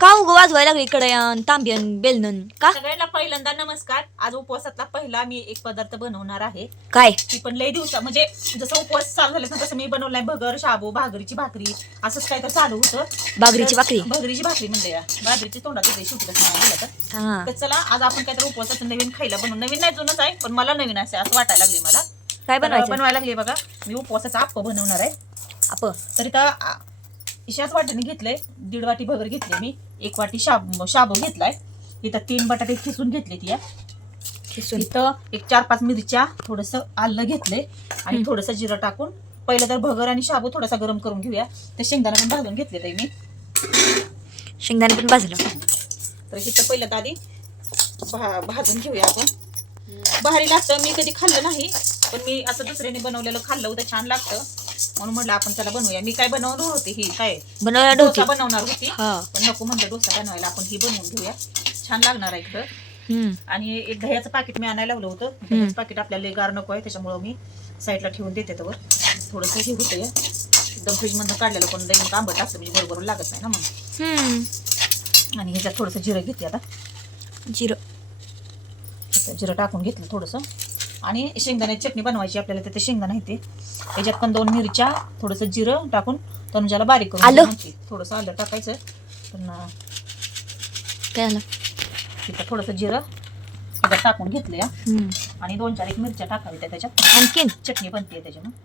का उगं वाजवायला लागली इकडे तांब्यान बेलनन का? सगळ्यांना पहिल्यांदा नमस्कार. आज उपवासातला पहिला मी एक पदार्थ बनवणार आहे. काय? ती पण लई दिवसा म्हणजे जसं उपवास चालू झाले तसं मी बनवलाय भगर शाबू भाकरीची भाकरी. असंच काय तर चालू होतं. तर- भाकरी? भगरीची भाकरी म्हणले या. बाजरीची तोंडात येते शेवटी म्हणायला गेलं तर. हा. तर चला आज आपण काहीतरी उपवासाचं नवीन खायला बनवू. नवीन नाही जुनच आहे पण मला नवीन असे असं वाटायला लागले मला. काय तर बनवायचं? बनवायला लागले बघा मी उपवासाचा आप्प बनवणार आहे. आप तरी तर इशाच वाटीने घेतलंय दीड वाटी भगर घेतली मी. एक वाटी शाब शाबू घेतलाय. इथं तीन बटाटे खिसून घेतले ती खिसून. इथं एक चार पाच मिरच्या थोडस आलं घेतलंय आणि. थोडंसं जिरं टाकून पहिलं तर भगर आणि शाबू थोडासा गरम करून घेऊया. ते शेंगदाणा पण भाजून घेतले ते मी. शेंगदाणे पण भाजलं. तर इथं पहिलं तर आधी भाजून घेऊया आपण. भारी लागतं. मी कधी खाल्लं नाही पण मी असं दुसऱ्याने बनवलेलं खाल्लं होतं छान लागतं. म्हणून म्हटलं आपण त्याला बनवूया. मी काय बनवलं होते ही काय? बनवला डोसा बनवणार होती. हा. पण नको म्हणलं डोसा बनवायला आपण ही बनवून घेऊया. छान लागणार आहे इकडं. हम्म. आणि एक दह्याचं पाकिट मी आणायला लावलं होतं. दह्याचं पाकिट आपल्याला लय गार नको आहे त्याच्यामुळं मी साईडला ठेवून देते त्यावर. थोडंसं हे होतं एकदम फ्रीजमधनं काढलेलं पण लई आंबट असतं म्हणजे बरोबर लागत नाही ना मग. हम्म. आणि ह्याच्यात थोडंसं जिरं घेते आता. जिरं. आता जिरं टाकून घेतलं थोडंसं. आणि शेंगदाण्याची चटणी बनवायची आपल्याला तर ते शेंगदाणा आहे ते. त्याच्यात पण दोन मिरच्या थोडंसं जिरं टाकून तनुजाला बारीक करून आलं? थोडंसं आलं टाकायचं. पण काय झालं तिथं थोडंसं जिरं त्याच्यात टाकून घेतलं या आणि दोन चार एक मिरच्या टाकाव्या त्याच्यात. आणखीन? चटणी बनते त्याच्यामुळे.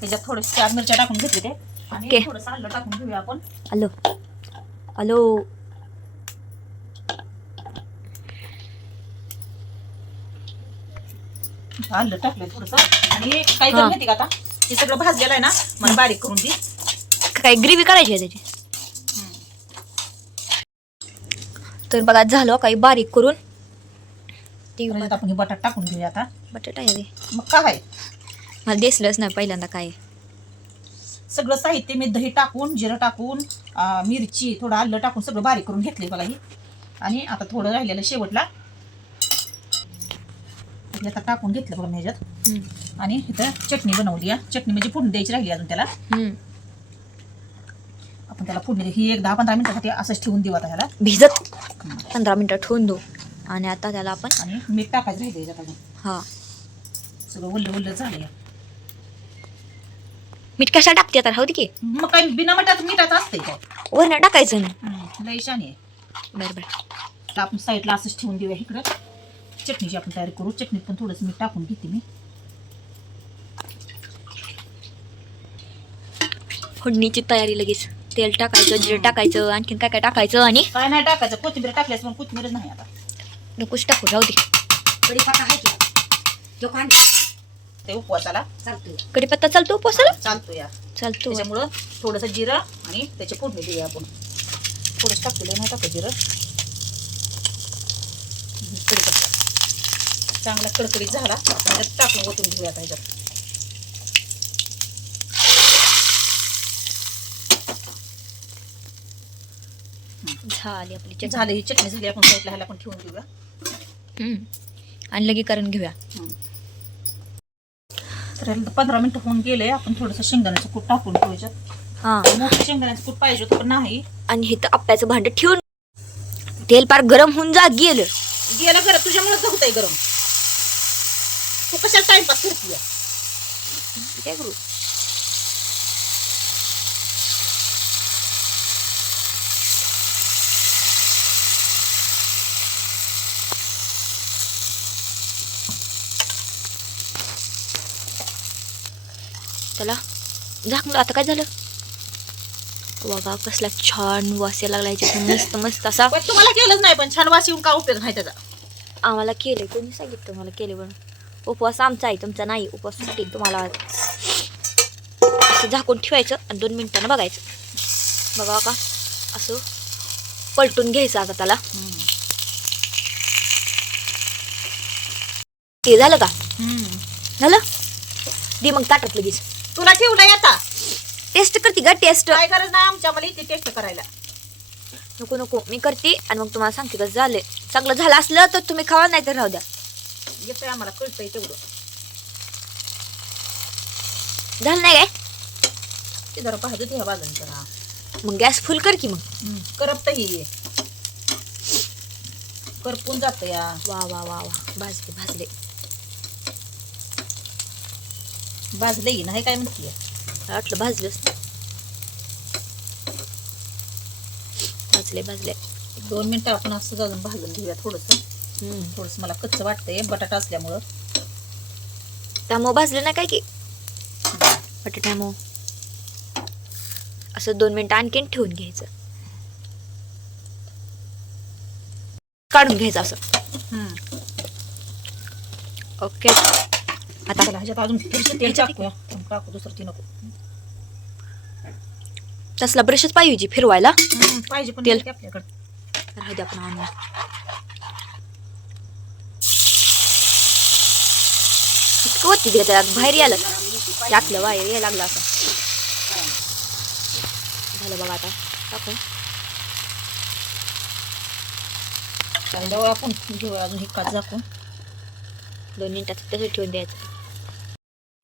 त्याच्यात थोडंसं चार मिरच्या टाकून घेतले ते. आणि. थोडंसं आलं टाकून घेऊया आपण. आलो. आलो. आलं टाकलं थोडंसं. आणि काय. करून माहिती का आता? हे सगळं भाजलेलं आहे ना मला बारीक करून दे. काय ग्रेव्ही करायची आहे त्याची. तर बघा झालं काही बारीक करून. ती आपण हे बटाट टाकून घेऊया आता. बटाटा आहे ते. मग काय मला दिसलंच नाही पहिल्यांदा काय आहे. सगळं साहित्य मी दही टाकून जिरं टाकून अं, मिरची थोडं आलं टाकून सगळं बारीक करून घेतले बघा ही. आणि आता थोडं राहिलेलं शेवटला. हे आता टाकून घेतलं बघा मी ह्याच्यात. आणि इथं चटणी बनवली चटणी म्हणजे फोडणी द्यायची राहिली अजून त्याला. आपण त्याला फोडणी ही एक दहा पंधरा मिनिटासाठी असंच ठेवून देऊ आता ह्याला. भिजत पंधरा मिनिटं ठेवून देऊ. आणि आता त्याला आपण आणि मीठ टाकायचं राहिलं अजून. हा. सगळं वल्ल वल्ल झालं मीठ कशा टाकते आता? दे की. मग काय बिना मिठात मिठाचं असतंय काय? वरण टाकायचं ना. हम्म, लय शानी आहे. बरं बरं. आपण साईडला असंच ठेवून देऊया इकडं. चटणीची आपण तयारी करू. चटणीत पण थोडंसं मीठ टाकून घेते मी. फोडणीची तयारी लगेच. तेल टाकायचं जिरं टाकायचं आणखीन काय काय टाकायचं आणि काय नाही टाकायचं. कोथिंबीर टाकल्यास पण कोथिंबीरच नाही आता. नकोच टाकू राहू दे. कढीपत्ता आहे की? तो कांड ते उपवासाला चालतो कढीपत्ता चालतो उपवासाला? चालतो या चालतो. त्याच्यामुळं थोडंसं जिरं आणि त्याची फोडणी देऊया आपण. थोडंसं टाकलेलं नाही टाकत जिरं. हम्म, कढीपत्ता. चांगला कडकडीत झाला. त्याच्यात टाकून ओतून घेऊया आता ह्याच्यात. झाली आपली चटणी. झालं ही चटणी झाली. आपण साईडला ह्याला पण ठेवून हम्म. आणि लगे करून घेऊया तर पंधरा मिनिटं होऊन गेले. आपण थोडंसं शेंगदाण्याचं कूट टाकून ठेवू ह्याच्यात हा. मोठं शेंगदाण्याचं कूट पाहिजे होतं पण नाही. आणि हे तर आप्याचं भांड ठेवून तेल पार गरम होऊन जा गेलं. गेलं घरात तुझ्यामुळेच होतंय गरम. तू कशाला टाइमपास करतीय? काय करू? त्याला झाकलं आता काय झालं? बाबा कसला छान वास यायला लागला मस्त मस्त असा. तुम्हाला केलंच नाही पण छान वास येऊन का उपयोग नाही त्याचा? आम्हाला केले कोणी सांगितलं मला केले पण उपवास आमचा आहे तुमचा नाही उपवास सुट्टी तुम्हाला. असं झाकून ठेवायचं आणि दोन मिनिटानं बघायचं. बघा का असं पलटून घ्यायचं आता त्याला. ते झालं का? झालं? दे मग ताटात लगेच. तुला ठेवलंय आता. टेस्ट करते का? टेस्ट काय गरज नाही आमच्या मला इथे टेस्ट करायला. नको नको. मी करते आणि मग तुम्हाला सांगते कसं झालंय चांगलं झालं असलं तर तुम्ही खावा नाही तर राहू द्या. येतंय आम्हाला कळतंय तेवढं झालं नाही काय ते जरा पाहतो ह्या बाजून जरा मग गॅस फुल कर की मग करपत ही करपून जात या वा वा वा वा भाजले भाजले भाजले की नाही काय म्हणते वाटलं भाजलंच भाजले भाजले दोन मिनिटं आपण असं अजून भाजून घेऊया थोडस. थोडस मला कच्चं वाटतंय बटाटा असल्यामुळं. त्यामुळं भाजलं ना काय की? बटाट्यामुळं असं दोन मिनिटं आणखीन ठेवून घ्यायचं. काढून घ्यायचं असं. हम्म. ओके. आता ह्याच्यात अजून तेल टाकू दुसरं ती नको. तसला ब्रशच पाहिजे फिरवायला. पाहिजे पण तेल. राहू दे आपण आणूया इतकं होती ते त्यात बाहेर यायला. टाकलं बाहेर यायला लागलं असं. झालं बघा आता. टाकून. त्यामुळे आपण घेऊया अजून हिक्काच झाकून. दोन मिनिटात तसं ठेवून द्यायचं.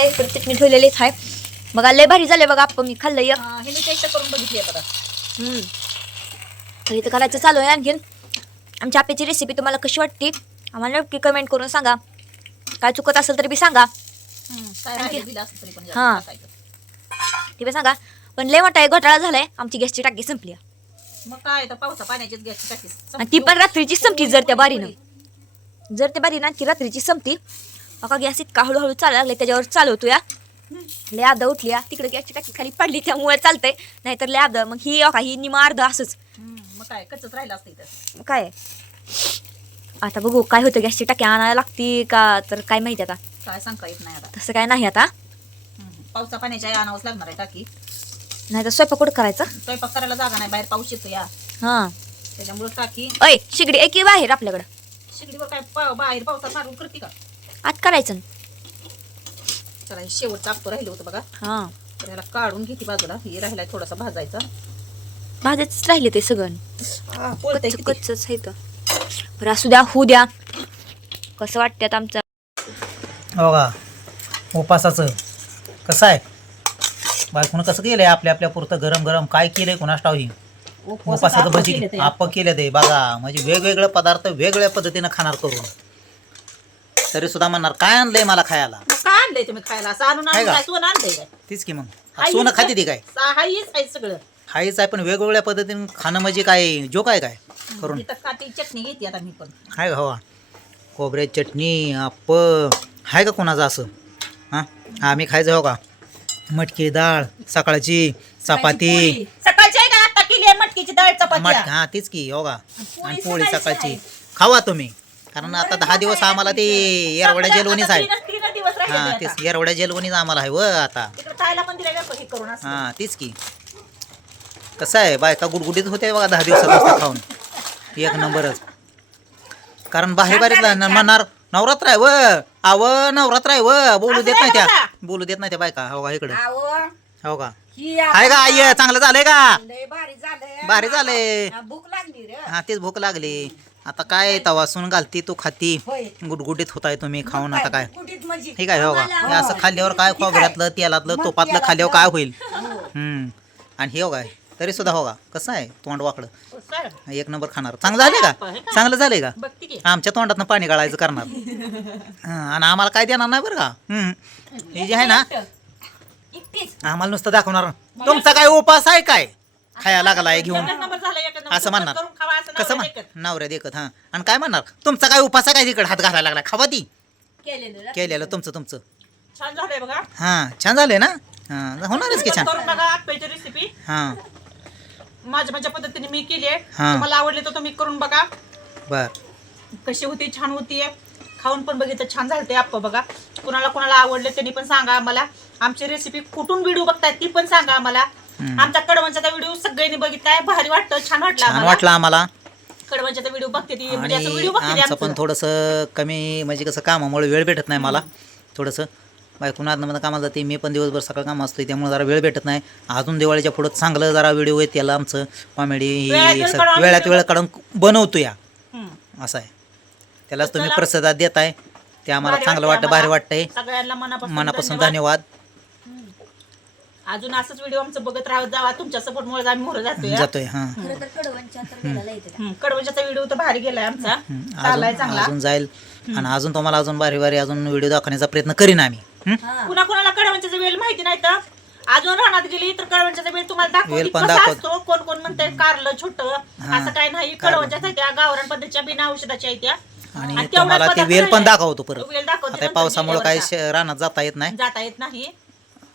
इकडे चटणी ठेवलेलीच आहे बघा लय भारी झाले बघा आपण मी खाल्लं एक. हा, हे मी टेस्ट करून बघितली बघा. हम्म. तर इथं करायचं चालू आहे आणखीन. आमच्या आप्याची रेसिपी तुम्हाला कशी वाटते? आम्हाला नक्की कमेंट करून सांगा. काय चुकत असेल तरी बी सांगा. हा. टाकायचं. ते बी सांगा. पण लय मोठा एक घोटाळा झालाय. आमची गॅसची टाकी संपली. मग काय तर पावसा पाण्याचीच गॅसची टाकी आणि ती पण रात्रीची संपती जर त्या बारीनं. जर त्या बारीनं आणखी रात्रीची संपती बघा गॅस इतका हळूहळू चालायला लागले त्याच्यावर चालवतो या लय अर्धा उठली तिकडे गॅसची टाकी खाली पडली त्यामुळे चालतंय. नाहीतर लय अर्धा मग ही ही निमा अर्ध असंच. मग काय कच्चच राहिलं असतं काय? आता बघू काय होतं गॅसची टाकी आणायला लागती का? तर काय माहिती आता. काय सांगता येत नाही आता. तसं काय नाही आता. हम्म, पावसा पाण्याच्या आणावंच लागणार आहे टाकी. नाही तर स्वयंपाक कुठं करायचा? स्वयंपाक करायला जागा नाही बाहेर पाऊस येतो या. हां. त्याच्यामुळे टाकी. अय शिगडी एक बाहेर आपल्याकडं. शिगडीवर काय पा- बाहेर पावसात मारून करते का? आत करायचं. चला हे शेवटचं आपतो राहिलं होतं बघा. हां. तर ह्याला काढून घेते बाजूला. हे राहिलाय थोडासा भाजायचा. भाजच राहिले ते सगळं. पोळतंय कच्च किती. कच्चच आहे तर बरं असू द्या होऊ द्या. कसं वाटतं आमचं? हो का उपासाचं. कसं आहे? बायकोनं कसं केलंय आपल्या आपल्या पुरतं गरम गरम? काय केलंय कुणास ठाव ही उपासाचं आपण भजी केलं ते. आपण केलं ते. बघा म्हणजे वेगवेगळे पदार्थ वेगवेगळ्या पद्धतीनं खाणार करून तरी सुद्धा म्हणणार काय आणलंय मला खायला? काय आणलंय तुम्ही खायला? असं आणून आहे आणून का? काय सोनं आणलंय काय? तीच की मग. सोनं खाते ती काय? आहे सगळं. हायच आहे पण वेगवेगळ्या पद्धतीनं खाणं म्हणजे काय? जो काय काय? करून. काठी चटणी घेते आता मी पण. हाय का हवा? खोबऱ्याची चटणी अप्प आहे का कोणाचं असं? हां? आम्ही खायचं हो का? मटकी डाळ सकाळची चपाती. सकाळची आहे का? आता केली आहे मटकीची डाळ मट चपाती हा तीच की हो का? आणि पोळी सकाळची आहे. खावा तुम्ही. कारण आता दहा दिवस आम्हाला ते येरवड्या जेलवणीच आहे. तीन दिवस हा राहिले तेच येरवड्या जेलवणीच आम्हाला आहे व आता. तिकडे खायला पण दिलं हे करून असं. हा तीच की. कसं आहे? बायका गुडगुडीत होते बघा दहा दिवसात नुसतं खाऊन. एक नंबरच. कारण बाहेर बाहेर म्हणणार नवरात्र आहे व. आव नवरात्र आहे व. बोलू देत नाही त्या. बोलू देत नाही त्या बायका. हो का इकडे. हो का? ही आहे का आई चांगलं झालंय का? भारी झालंय. हा, हा तेच भूक लागली. आता काय तवा सून घालती तू खाती. गुडगुडीत होताय तुम्ही खाऊन आता काय? म्हणजे? ठीक आहे हो का? हे असं खाल्ल्यावर काय खोबऱ्यातलं तेलातलं तुपातलं खाल्ल्यावर काय होईल? हम्म. आणि हे हो काय? तरी सुद्धा हो का? कसं आहे तोंड वाकडं. एक नंबर खाणार. चांगलं झालंय का? चांगलं झालंय का? बघते की. आमच्या तोंडातनं पाणी गाळायचं करणार. हं, आणि आम्हाला काय देणार नाही बरं का. हे जे आहे ना एकटीच आम्हाला नुसतं दाखवणार. तुमचा काय उपास आहे काय? खाया लागलाय घेऊन. एकच नंबर झाला एकच नंबर. असं म्हणणार. करून खावा असं कसं म्हण एकच. नवऱ्या देखत हा. आणि काय म्हणणार? तुमचा काय उपास आहे काय तिकडे? हात घालायला लागला. खावा ती. केलेलं तुमचं तुमचं. छान झालंय बघा. हा छान झालंय ना? हा होणारच की छान. करून बघा आप्याची रेसिपी हा. माझ्या माझ्या पद्धतीने मी केली आहे. हा. तुम्हाला आवडली तर तुम्ही करून बघा. बर. कशी होती छान होती खाऊन पण बघितलं छान झालं ते आप्पा बघा. कुणाला कुणाला आवडले त्यांनी पण सांगा आम्हाला. आमची रेसिपी कुठून व्हिडिओ बघताय ती पण सांगा आम्हाला. हम्म. आमचा कडवंचा व्हिडिओ सगळ्यांनी बघितलाय. भारी वाटतं छान वाटलं छान आम्हाला. वाटलं आम्हाला. कडवंचा व्हिडिओ बघते ती म्हणजे आणि व्हिडिओ बघते ती आमचं पण आमचं. थोडंसं कमी म्हणजे कसं कामामुळे वेळ भेटत नाही मला. थोडंसं. बायकून आतमध्ये कामाला जाते मी पण दिवसभर सकाळ काम असतो त्यामुळे जरा वेळ भेटत नाही. अजून दिवाळीच्या पुढं चांगलं जरा व्हिडिओ आहे त्याला आमचं कॉमेडी वेळात वेळ काढून आम्ही वेळात वेळ video काढून बनवतो या. असं आहे. त्यालाच तुम्ही. प्रसादात देताय ते आम्हाला भारी चांगलं वाटतंय वाटतं भारी. वाटतंय. सगळ्यांना मनापासून मनापासून धन्यवाद. अजून असंच व्हिडिओ आमचं बघत राहत जावा तुमच्या सपोर्ट मुळे आम्ही मोर जातोय जातोय हा. कडवंजाचा व्हिडिओ तर भारी गेलाय आमचा. चांगला. अजून जाईल. आणि अजून तुम्हाला अजून बारी बारी अजून व्हिडिओ दाखवण्याचा प्रयत्न करीन आम्ही. कुणा कुणाला कडवंच्याचा वेळ माहिती नाही तर? अजून रानात गेली तर कडवंच्याचा वेळ तुम्हाला वेल दाखवते पण कसा दाखवत. असतो? कोण कोण म्हणतंय? कारलं छोट. असं काय नाही. कडवंच्याच आहे त्या गावरान पद्धतीच्या बिना औषधाच्या आहेत त्या. आणि तुम्हाला ते पदार्थ वेल पण. दाखवतो परत. वेल दाखवते आता नंतर पावसामुळे काही श- रानात जाता येत नाही. जाता येत नाही.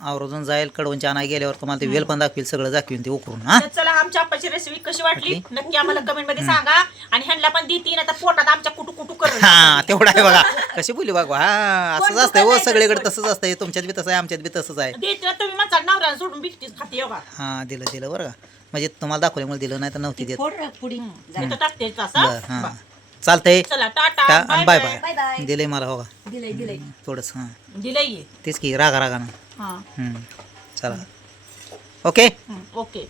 आवर्जून जाईल कडवून आणा गेल्यावर तुम्हाला ते वेल पण दाखवेल सगळं दाखवेल ते उकरून हा? तर चला आमच्या आप्पाची रेसिपी कशी वाटली? नक्की आम्हाला कमेंटमध्ये सांगा. आणि ह्यांना पण देतील आता पोटात आमच्या कुटू कुटू करत हा तेवढं आहे बघा. कशी बोली बघा हा असंच असतंय हो सगळीकडे तसंच असतंय तुमच्यात बी तसं आहे आमच्यात बी तसंच आहे. देत ना तुम्ही माझा नवऱ्याला सोडून बिकटीच खाते बघा हा दिलं दिलं बरं का. म्हणजे तुम्हाला दाखवल्यामुळे दिलं नाही तर नव्हती देत. टाकते हा? चालतंय. चला टाटा. टा- bye bye bye. Bye. Bye bye. दिलंय मला हो का? दिलंय दिलंय. थोडंच हां. दिलंय. तेच की रागा रागानं. हा. हम्म. चला. ओके? ओके.